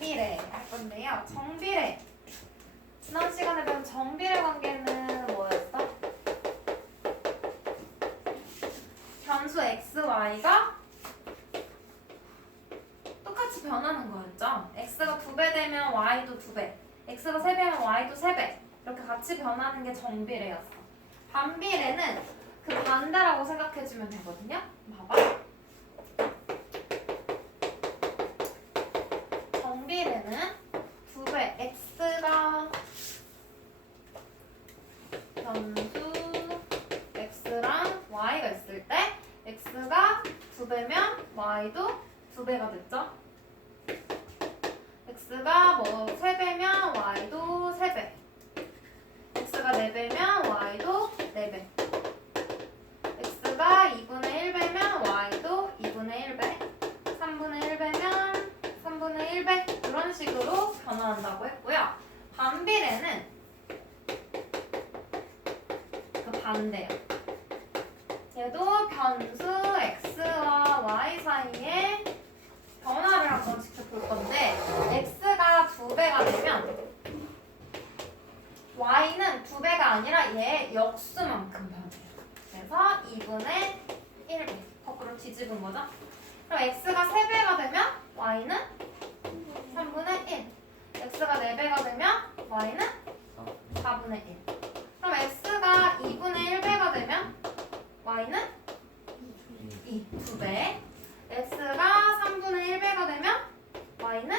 정비례 할 건데요. 정비례. 지난 시간에 배운 정비례 관계는 뭐였어? 변수 x, y가 똑같이 변하는 거였죠. x가 2배 되면 y도 2배, x가 3배면 y도 3배. 이렇게 같이 변하는 게 정비례였어. 반비례는 그 반대라고 생각해주면 되거든요. 봐봐. 정비례는 2배 x가 변수 x랑 y가 있을 때 x가 2배면 y도 2배가 됐죠? x가 뭐 3배면 y도 3배, x가 4배면 y도 4배, x가 2분의 1배면 y도 2분의 1배, 3분의 1배면 3분의 1배 이런 식으로 변화한다고 했고요. 반비례는 그 반대요. 얘도 변수 x와 y 사이에 변화를 한번 지켜볼 건데 x가 2배가 되면 y는 2배가 아니라 얘 역수만큼 변해요. 그래서 2분의 1배 거꾸로 뒤집은 거죠. 그럼 x가 3배가 되면 y는 3분의 1, x가 4배가 되면 y는 4분의 1. 그럼 x가 2분의 1배가 되면 y는 2배, x가 3분의 1배가 되면 y는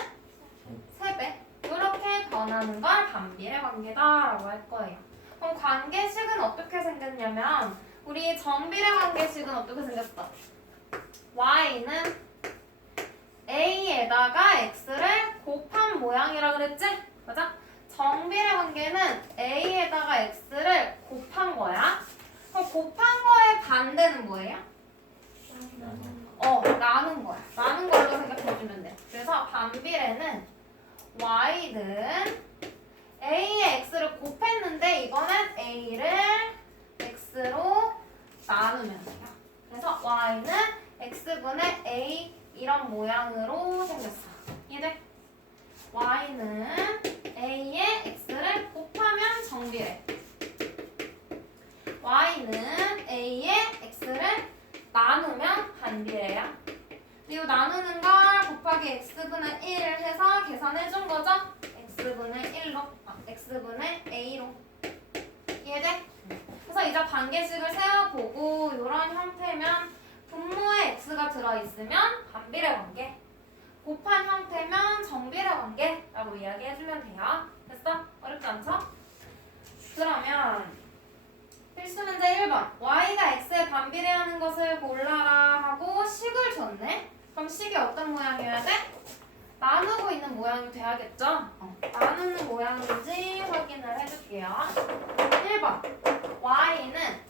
3배. 이렇게 변하는 걸 반비례 관계다라고 할 거예요. 그럼 관계식은 어떻게 생겼냐면 우리 정비례 관계식은 어떻게 생겼어? y는 a에다가 x를 곱한 모양이라 그랬지? 맞아? 정비례 관계는 a에다가 x를 곱한 거야. 그럼 곱한 거의 반대는 뭐예요? 나눈 거야. 나눈 걸로 생각해주면 돼. 그래서 반비례는 y는 a에 x를 곱했는데 이거는 a를 x로 나누면 돼요. 그래서 y는 x분의 a 이런 모양으로 생겼어. 이해돼? y는 a에 x를 곱하면 정비례, y는 a에 x를 나누면 반비례야. 그리고 나누는 걸 곱하기 x분의 1을 해서 계산해준 거죠? x분의 1로, x분의 a로. 이해돼? 그래서 이제 관계식을 세워보고 이런 형태면 분모에 x가 들어있으면 반비례 관계, 곱한 형태면 정비례 관계라고 이야기해주면 돼요. 됐어? 어렵지 않죠? 그러면 필수 문제 1번 y가 x에 반비례하는 것을 골라라 하고 식을 줬네. 그럼 식이 어떤 모양이어야 돼? 나누고 있는 모양이 돼야겠죠? 나누는 모양인지 확인을 해줄게요. 1번 y는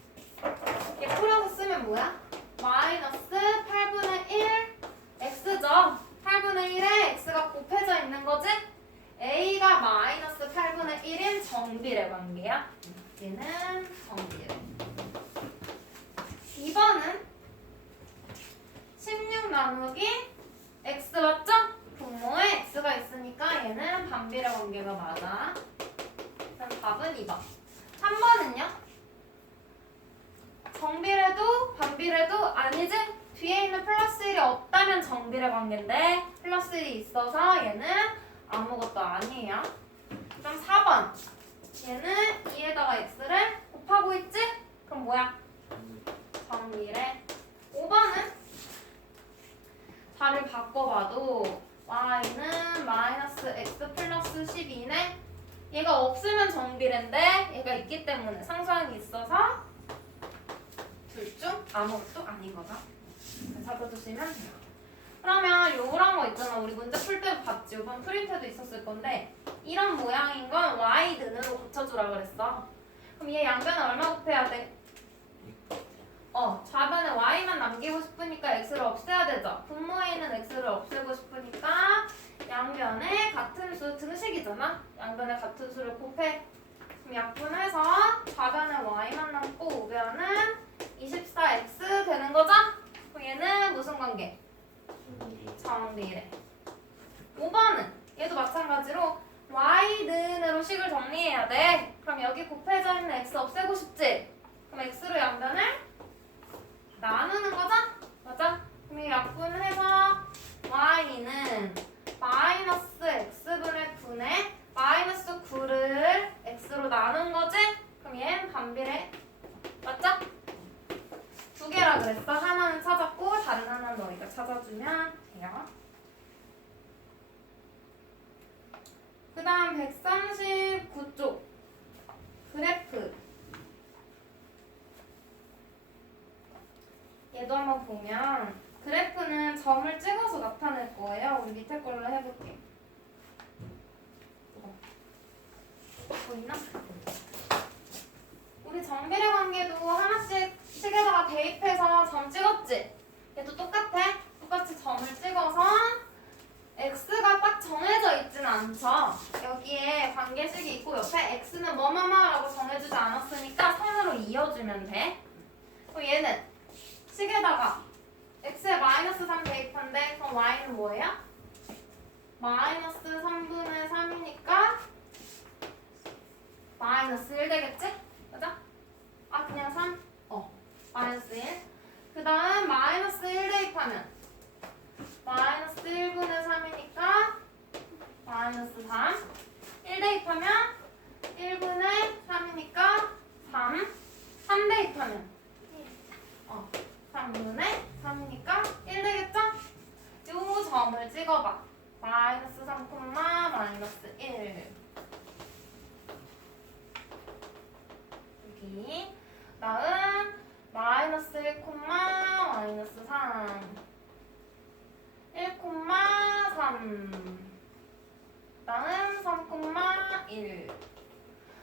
이렇게 풀어서 쓰면 뭐야? 마이너스 8분의 1 x죠? 8분의 1에 x가 곱해져 있는 거지? a가 마이너스 8분의 1인 정비례 관계야. 얘는 정비례. 2번은 16 나누기 x 맞죠? 분모에 x가 있으니까 얘는 반비례 관계가 맞아. 그럼 답은 2번. 3번은요? 정비례도 반비례도 아니지? 뒤에 있는 플러스 1이 없다면 정비례 관계인데 플러스 1이 있어서 얘는 아무것도 아니에요. 그럼 4번 얘는 2에다가 x를 곱하고 있지? 그럼 뭐야? 정비례. 5번은 자를 바꿔봐도 y는 마이너스 x 플러스 12네. 얘가 없으면 정비례인데 얘가 있기 때문에 상수항이 있어서 둘 중 아무것도 아닌 거죠. 잡아두시면 돼요. 그러면 요런 거 있잖아. 우리 문제 풀 때도 봤지. 이번 풀이 때도 있었을 건데 이런 모양인 건 y는으로 고쳐주라 그랬어. 그럼 얘 양변에 얼마 곱해야 돼? 좌변에 y만 남기고 싶으니까 x를 없애야 되죠. 분모에 있는 x를 없애고 싶으니까 양변에 같은 수 등식이잖아. 양변에 같은 수를 곱해. 그럼 약분해서 좌변에 y만 남고 우변은 24x 되는 거죠? 그럼 얘는 무슨 관계? 정비례. 5번은 얘도 마찬가지로 y는으로 식을 정리해야 돼. 그럼 여기 곱해져 있는 x 없애고 싶지? 그럼 x로 양변을 나누는 거죠? 맞아? 그럼 이 약분해서 y는 마이너스 x분의 9네 마이너스 9를 x로 나눈 거지? 그럼 얘는 반비례. 맞죠? 두 개라 그랬어. 하나는 찾았고 다른 하나는 너희가 찾아주면 돼요. 그 다음 139쪽 그래프 얘도 한번 보면 그래프는 점을 찍어서 나타낼 거예요. 우리 밑에 걸로 해볼게. 보이나? 우리 정비례 관계도 하나씩 식에다가 대입해서 점 찍었지? 얘도 똑같아. 똑같이 점을 찍어서 x가 딱 정해져 있진 않죠. 여기에 관계식이 있고 옆에 x는 뭐뭐뭐라고 정해주지 않았으니까 선으로 이어주면 돼. 그럼 얘는 식에다가 x에 마이너스 3 대입한데 그럼 y는 뭐예요? 마이너스 3분의 3이니까 마이너스 1 되겠지? 맞아? 아 그냥 3? 마이너스 1. 그 다음 마이너스 1 대입하면 마이너스 1분의 3이니까 마이너스 3. 1 대입하면 1분의 3이니까 3. 3 대입하면 3분의 3이니까 1 되겠죠? 요 점을 찍어봐. 마이너스 3, 마이너스 1. 여기 다음 마이너스 1, 마이너스 3. 1, 3. 다음 3, 1.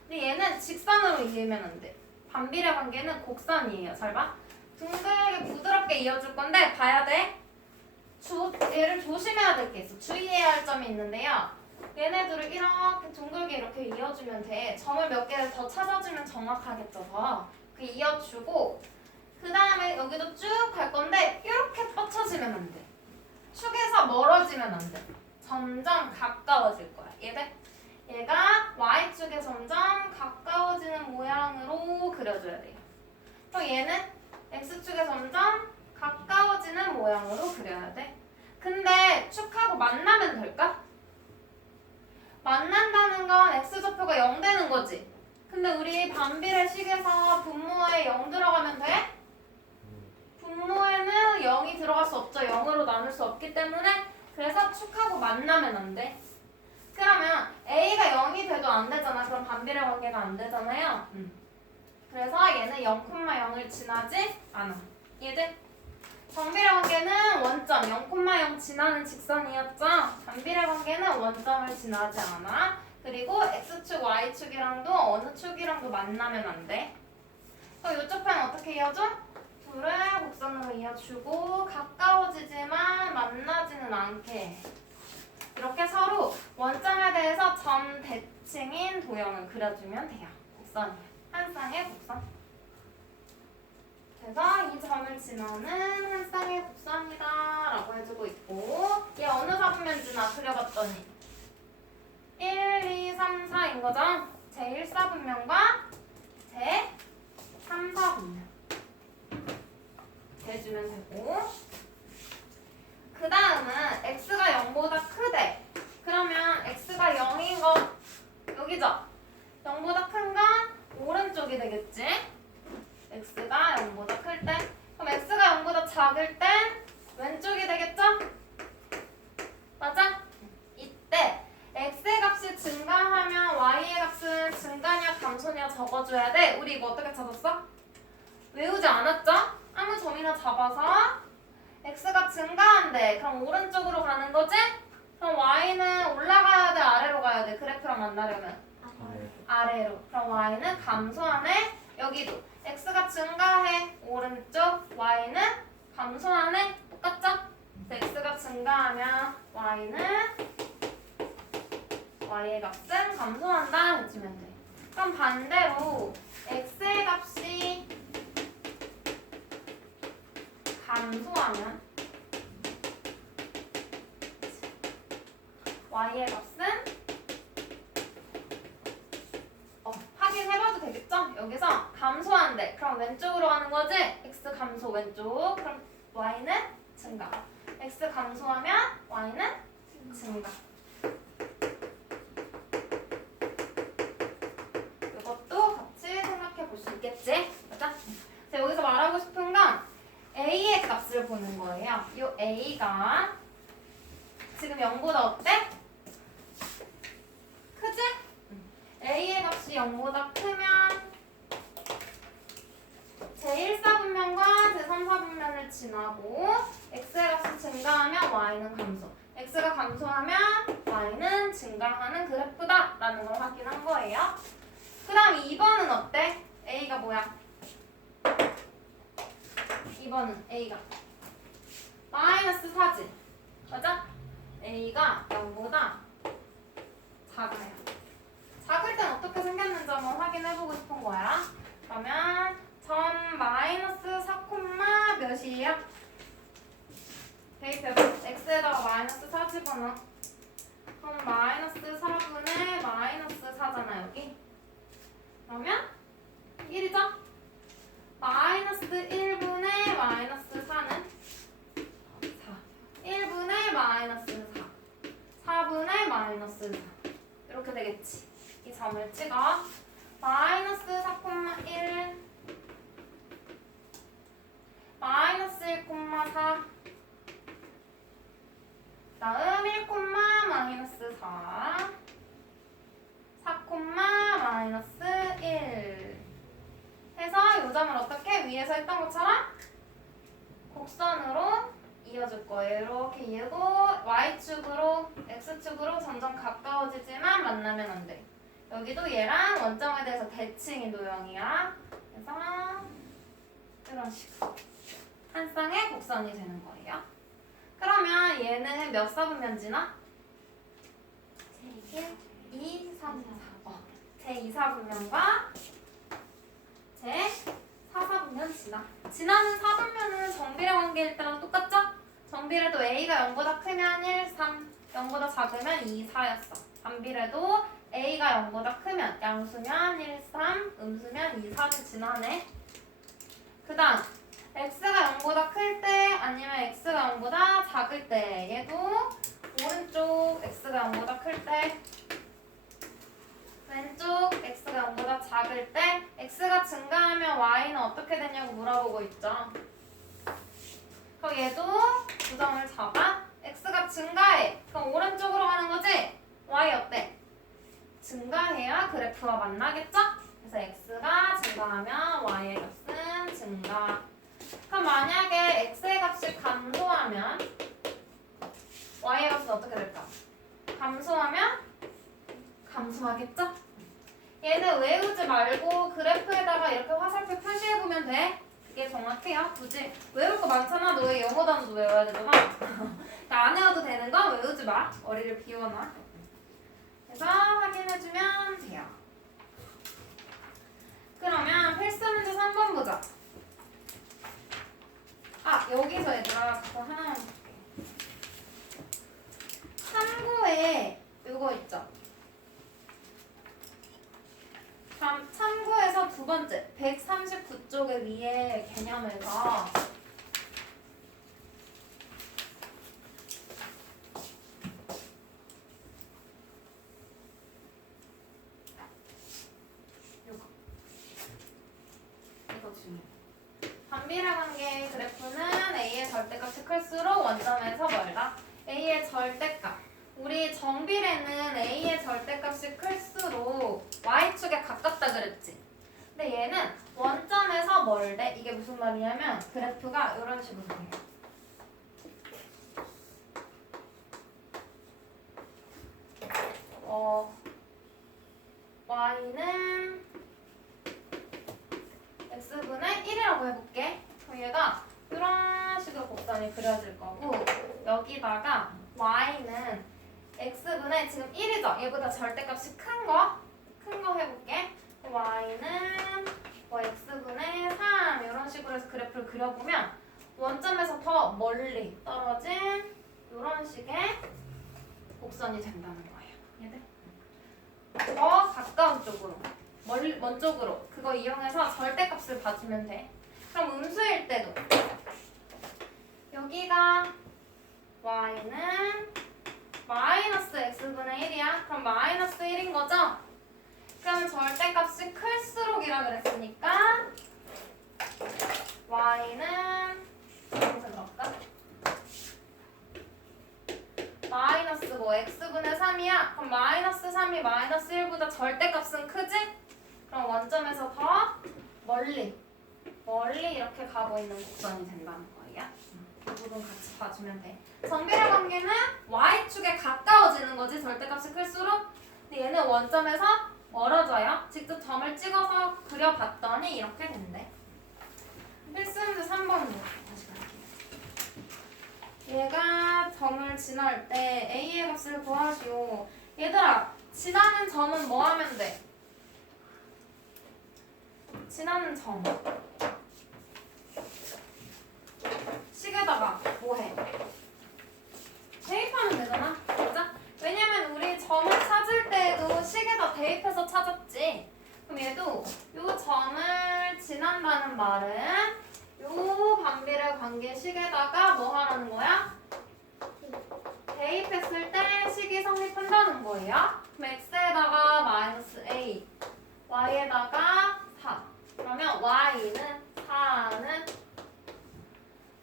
근데 얘는 직선으로 이으면 안 돼. 반비례 관계는 곡선이에요. 잘 봐. 둥글게 부드럽게 이어줄 건데 봐야 돼. 얘를 조심해야 될 게 있어. 주의해야 할 점이 있는데요. 얘네들을 이렇게 둥글게 이렇게 이어주면 돼. 점을 몇 개를 더 찾아주면 정확하게 쪄서 그 이어주고 그 다음에 여기도 쭉 갈 건데 이렇게 뻗쳐지면 안 돼. 축에서 멀어지면 안 돼. 점점 가까워질 거야. 얘가 Y축에 점점 가까워지는 모양으로 그려줘야 돼요. 그럼 얘는 X축에 점점 가까워지는 모양으로 그려야 돼. 근데 축하고 만나면 될까? 만난다는 건 X좌표가 0 되는 거지. 근데 우리 반비례식에서 분모에 0 들어가면 돼? 분모에는 0이 들어갈 수 없죠. 0으로 나눌 수 없기 때문에 그래서 축하고 만나면 안 돼. 그러면 A가 0이 돼도 안 되잖아. 그럼 반비례 관계가 안 되잖아요. 그래서 얘는 0,0을 지나지 않아. 이해돼? 정비례 관계는 원점 0,0 지나는 직선이었죠. 반비례 관계는 원점을 지나지 않아. 그리고 X축, Y축이랑도 어느 축이랑도 만나면 안 돼. 그럼 이쪽 편 어떻게 이어줘? 둘을 곡선으로 이어주고 가까워지지만 만나지는 않게 이렇게 서로 원점에 대해서 점 대칭인 도형을 그려주면 돼요. 곡선이에요. 한 쌍의 곡선. 그래서 이 점을 지나는 한 쌍의 곡선이다 라고 해주고 있고 얘 어느 4분면지나 그려봤더니 1, 2, 3, 4인 거죠? 제 1사분면과 제 3사분면 해주면 되고 그 다음은 x가 0보다 크대. 그러면 x가 0인 거 여기죠? 0보다 큰 건 오른쪽이 되겠지? x가 0보다 클 때. 그럼 x가 0보다 작을 땐 왼쪽이 되겠죠? 맞아? 이때 x의 값이 증가하면 y의 값은 증가냐 감소냐 적어줘야 돼. 우리 이거 어떻게 찾았어? 외우지 않았죠? 아무 점이나 잡아서 x가 증가한대. 그럼 오른쪽으로 가는 거지? 그럼 y는 올라가야 돼? 아래로 가야 돼? 그래프랑 만나려면? 아래로. 그럼 y는 감소하네? 여기도 x가 증가해. 오른쪽. y는 감소하네? 똑같죠? x가 증가하면 y의 값은 감소한다 해주면 돼. 그럼 반대로 x의 값이 감소하면 y의 값은 확인해봐도 되겠죠? 여기서 감소한대. 그럼 왼쪽으로 가는 거지? x 감소 왼쪽. 그럼 y는 증가. x 감소하면 y는 증가. 이것도 같이 생각해 볼 수 있겠지? 맞아? 자, 여기서 말하고 싶은 건 a의 값을 보는 거예요. 이 a가 지금 0보다 어때? 크지? a의 값이 0보다 크면 제1사분면과 제3사분면을 지나고 x의 값이 증가하면 y는 감소. x가 감소하면 y는 증가하는 그래프다 라는 걸 확인한 거예요. 그 다음 2번은 어때? a가 뭐야? 2번은 a가 마이너스 4지. 맞아? a가 0보다 작아요. 작을 땐 어떻게 생겼는지 한번 확인해보고 싶은 거야. 그러면 점 마이너스 4, 몇이에요? 대입해봐. x에다가 마이너스 4 집어넣어. 그럼 마이너스 4분의 마이너스 4잖아 여기. 그러면 1이죠? 마이너스 1분의 마이너스 4는 4. 1분의 마이너스 4. 4분의 마이너스 4. 이렇게 되겠지. 이 점을 찍어. 마이너스 4,1 마이너스 1,4 다음 1, 마이너스 4 4, 마이너스 1 해서 이 점을 어떻게 위에서 했던 것처럼 곡선으로 이어줄 거예요. 이렇게 이어고 y축으로 x축으로 점점 가까워지지만 만나면 안 돼. 여기도 얘랑 원점에 대해서 대칭이 도형이야. 그래서 이런 식으로 한 쌍의 곡선이 되는 거예요. 그러면 얘는 몇 사분면 지나? 제1, 2, 3, 4. 제2사분면과 제4사분면 지나. 지나는 사분면은 정비례 관계일 때랑 똑같죠? 정비례도 a가 0보다 크면 1, 3, 0보다 작으면 2, 4였어. 반비례도 a가 0보다 크면 양수면 1, 3, 음수면 2, 4를 지나네. 그 다음 x가 0보다 클 때 아니면 x가 0보다 작을 때 얘도 오른쪽 x가 0보다 클 때 왼쪽 x가 0보다 작을 때 x가 증가하면 y는 어떻게 되냐고 물어보고 있죠. 그럼 얘도 두 점을 잡아. x가 증가해. 그럼 오른쪽으로 가는 거지? y 어때? 증가해야 그래프와 만나겠죠? 그래서 x가 증가하면 y의 값은 증가. 그럼 만약에 x의 값이 감소하면 y의 값은 어떻게 될까? 감소하면 감소하겠죠? 얘는 외우지 말고 그래프에다가 이렇게 화살표 표시해보면 돼. 그게 정확해요. 굳이 외울 거 많잖아. 너의 영어 단어도 외워야 되잖아. 안 외워도 되는 거 외우지 마. 머리를 비워놔. 그래서 확인해주면 돼요. 그러면 필수 문제 3번 보자. 여기서 얘들아 그거 하나만 볼게. 참고에 이거 있죠. 참고에서 두 번째 139쪽의 위에 개념에서 이거 중요해. 반비례 관계의 그래프는 a의 절대값이 클수록 원점에서 멀다. a의 절대값. 우리 정비례는 a의 절대값이 클수록 y축에 가깝다 그랬지. 근데 얘는 원점에서 멀대. 이게 무슨 말이냐면 그래프가 이런 식으로 돼요. y는 x분의 1이라고 해볼게. 그럼 얘가 이런 식으로 곡선이 그려질 거고 여기다가 y는 x분의 지금 1이죠? 얘보다 절대값이 큰 거 해볼게. y는 뭐 x분의 3 이런 식으로 해서 그래프를 그려보면 원점에서 더 멀리 떨어진 이런 식의 곡선 곡선이 된다는 거예요. 얘들 더 가까운 쪽으로 먼 쪽으로 그거 이용해서 절대값을 봐주면 돼. 그럼 음수일 때도 여기가 y는 마이너스 x분의 1이야. 그럼 마이너스 1인 거죠? 그럼 절대값이 클수록이라 그랬으니까 y는 무슨 넣을까? 마이너스 뭐 x분의 3이야. 그럼 마이너스 3이 마이너스 1보다 절대값은 크지? 그럼 원점에서 더 멀리 이렇게 가고 있는 곡선이 된다는 거예요. 이 부분 같이 봐주면 돼. 정비례 관계는 y축에 가까워지는 거지, 절대값이 클수록. 근데 얘는 원점에서 멀어져요. 직접 점을 찍어서 그려봤더니 이렇게 된대. 필수 문제 3번으로 다시 갈게요. 얘가 점을 지날 때 a의 값을 구하시오. 얘들아, 지나는 점은 뭐 하면 돼? 지나는 점 식에다가 뭐해? 대입하면 되잖아, 맞아? 왜냐면 우리 점을 찾을 때에도 식에다 대입해서 찾았지. 그럼 얘도 요 점을 지난다는 말은 요 반비례 관계식에다가 뭐 하라는 거야? 대입했을 때 식이 성립한다는 거예요. 그럼 x에다가 마이너스 a, y에다가 4. 그러면 y는 4는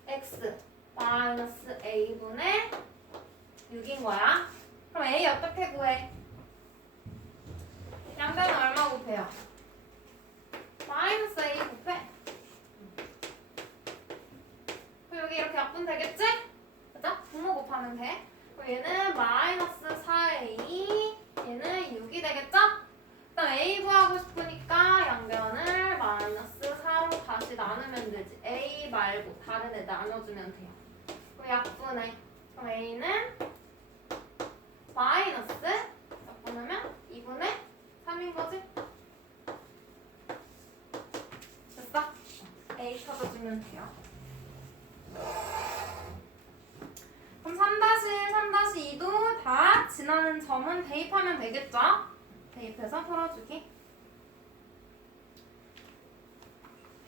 x 마이너스 a분의 6인 거야. 그럼 a 어떻게 구해? 양변은 얼마 곱해요? 마이너스 a 곱해. 그럼 여기 이렇게 약분 되겠지? 맞아? 분모 곱하면 돼. 그럼 얘는 마이너스 4a, 얘는 6이 되겠죠? 그다음 a 구하고 싶으니까 양변을 마이너스 4로 다시 나누면 되지. a 말고 다른 애 나눠주면 돼요. 그럼 약분해. 그럼 a는 마이너스 약분하면 2분의 3인 거지? 됐어? a 찾아주면 돼요. 그럼 3-1, 3-2도 다 지나는 점은 대입하면 되겠죠? 대입해서 풀어주기.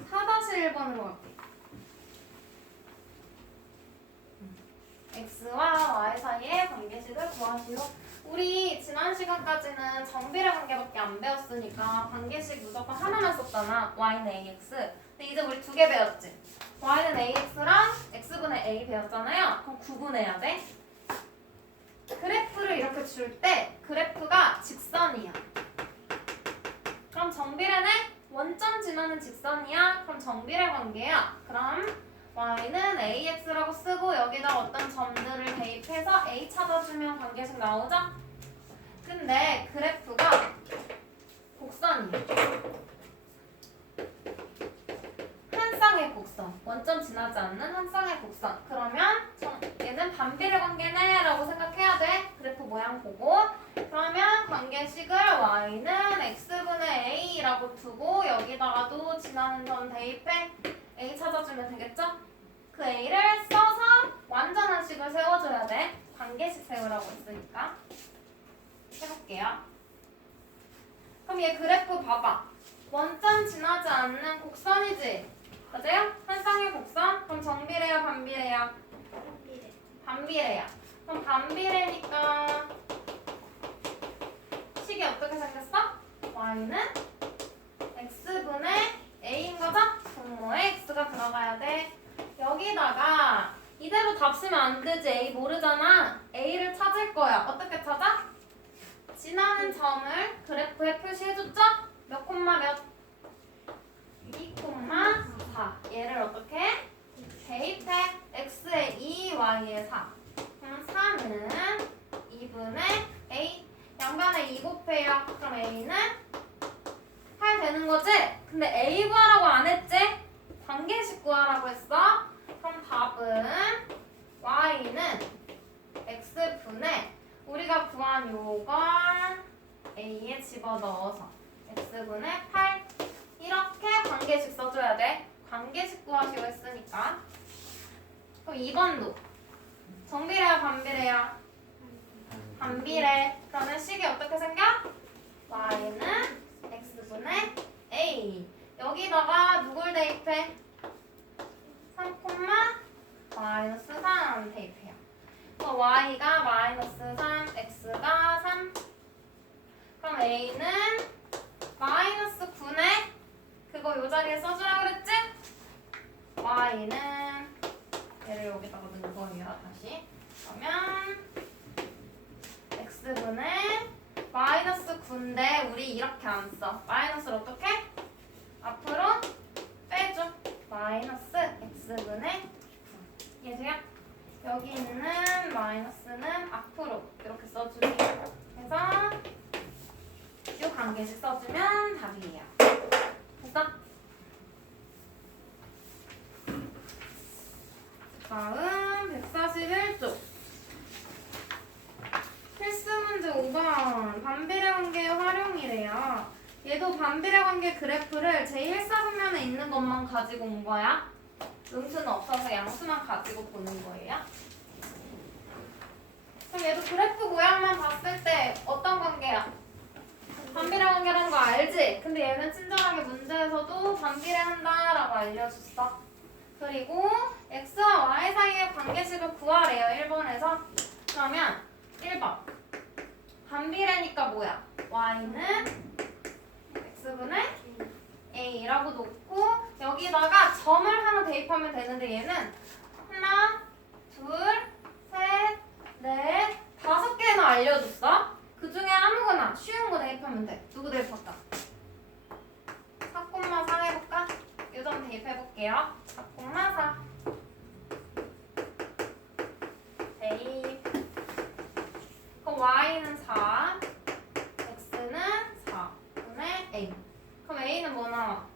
4-1번으로 갈게. x와 y 사이의 관계식을 구하시오. 우리 지난 시간까지는 정비례 관계밖에 안 배웠으니까 관계식 무조건 하나만 썼잖아. y는 ax. 근데 이제 우리 두 개 배웠지. y는 ax랑 x분의 a 배웠잖아요. 그럼 구분해야 돼. 그래프를 이렇게 줄 때 그래프가 직선이야. 그럼 정비례네? 원점 지나는 직선이야? 그럼 정비례 관계야. 그럼 y는 ax라고 쓰고 여기다 어떤 점들을 대입해서 a 찾아주면 관계식 나오죠? 근데 그래프가 곡선이야. 한 쌍의 곡선. 원점 지나지 않는 한 쌍의 곡선. 그러면 얘는 반비례 관계네 라고 생각해야 돼. 그래프 모양 보고. 그러면 관계식을 y는 x분의 a라고 두고 여기다가도 지나는 점 대입해 a 찾아주면 되겠죠? 그 a를 써서 완전한 식을 세워줘야 돼. 관계식 세우라고 했으니까. 해볼게요. 그럼 얘 그래프 봐봐. 원점 지나지 않는 곡선이지? 맞아요? 한 쌍의 곡선? 그럼 정비례야 반비례야? 반비례. 반비례야. 그럼 반비례니까 식이 어떻게 생겼어? y는 x분의 a인 거죠? 분모에 x가 들어가야 돼. 여기다가 이대로 답 쓰면 안 되지. a 모르잖아. a를 찾을 거야. 어떻게 찾아? 지나는 점을 그래프에 표시해줬죠? 몇 콤마 몇? 2,4. 얘를 어떻게? 대입해. x에 2, y에 4. 그럼 3은 2분의 a. 양변에 2 곱해요. 그럼 a는 8 되는 거지? 근데 a 구하라고 안 했지? 관계식 구하라고 했어. 그럼 답은 y는 x분의 우리가 구한 요걸 a에 집어넣어서 x분의 8 이렇게 관계식 써줘야 돼. 관계식 구하시고 했으니까. 그럼 2번도 정비례야 반비례야? 반비례. 그러면 식이 어떻게 생겨? y는 x분의 a. 여기다가 누굴 대입해? 3, 마이너스 3 대입해요. y가 마이너스 3, x가 3. 그럼 a는 마이너스 9네. 그거 요 자리에 써주라 그랬지? y는 얘를 여기다가 넣을 거예요. 다시. 그러면 x분의 마이너스 9인데 우리 이렇게 안 써. 마이너스를 어떻게? 앞으로 빼줘. 마이너스 x분의 9. 이해돼요? 여기 있는 마이너스는 앞으로 이렇게 써줄게요. 그래서 이 관계식 써주면 답이에요. 됐어? 다음 141쪽. 필수 문제 5번. 반비례 관계의 활용이래요. 얘도 반비례 관계 그래프를 제1사분면에 있는 것만 가지고 온 거야. 음수는 없어서 양수만 가지고 보는 거예요. 그럼 얘도 그래프 모양만 봤을 때 어떤 관계야? 반비례 관계라는 거 알지? 근데 얘는 친절하게 문제에서도 반비례한다라고 알려줬어. 그리고 x와 y 사이의 관계식을 구하래요. 1번에서. 그러면 1번. 반비례니까 뭐야? y는 x분의 a라고 놓고 여기다가 점을 하나 대입하면 되는데 얘는 하나, 둘, 셋, 넷, 5개나 알려줬어. 그 중에 아무거나 쉬운 거 대입하면 돼. 누구 대입할까? 4,4 해볼까? 요점 대입해볼게요. 4,4 대입. 그럼 y는 4, x는 4분의 a. 그럼 a는 뭐 나와?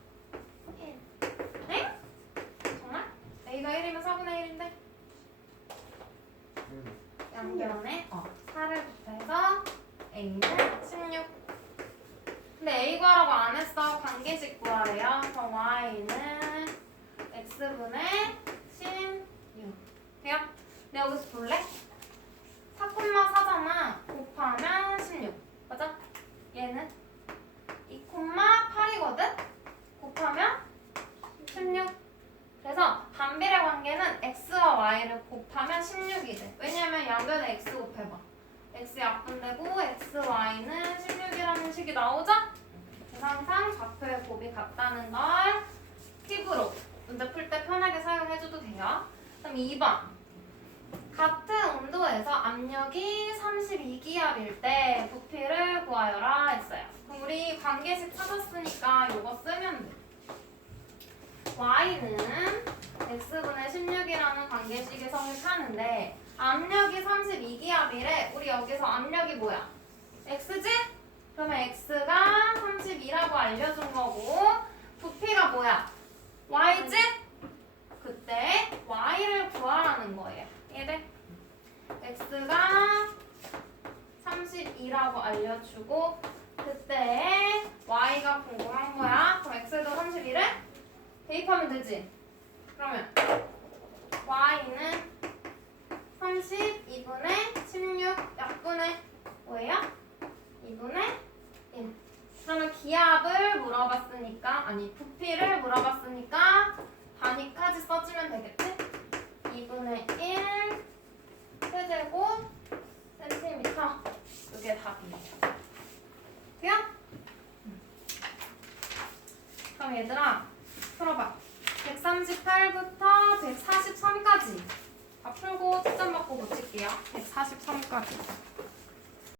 1. 네? 정말? a가 1이면 4분의 1인데? 양변에 4를 곱해서 a는 16. 근데 a 구하라고 안 했어. 관계식 구하래요. 그럼 y는 x분의 16. 돼요? 내가 여기서 볼래? 4,4잖아. 곱하면 16. 맞아? 얘는 2,8이거든? 곱하면 16. 그래서 반비례 관계는 x와 y를 곱하면 16이 돼. 왜냐면 양변에 x 곱해봐. x 약분되고 x, y는 16이라는 식이 나오죠? 계산상 좌표의 곱이 같다는 걸 팁으로 문제 풀 때 편하게 사용해줘도 돼요. 그럼 2번. 같은 온도에서 압력이 32기압일 때 부피를 구하여라 했어요. 그럼 우리 관계식 찾았으니까 이거 쓰면 돼. y는 x분의 16이라는 관계식의 성을 타는데 압력이 32기압이래. 우리 여기서 압력이 뭐야? x지? 그러면 x가 32라고 알려준 거고 부피가 뭐야? y지? 그때 y를 구하라는 거예요. 이해돼? x가 32라고 알려주고 그때 y가 궁금한 거야. 그럼 x에다 32를 대입하면 되지. 그러면 y는 32분의 16 약분의 뭐예요? 2분의 1. 그러면 기압을 물어봤으니까 아니 부피를 물어봤으니까 단위까지 써주면 되겠지? 2분의 1 세제곱 센티미터. 이게 답이에요. 돼요? 그럼 얘들아 풀어봐. 138부터 143까지 다 풀고 초점 받고 고칠게요. 143까지.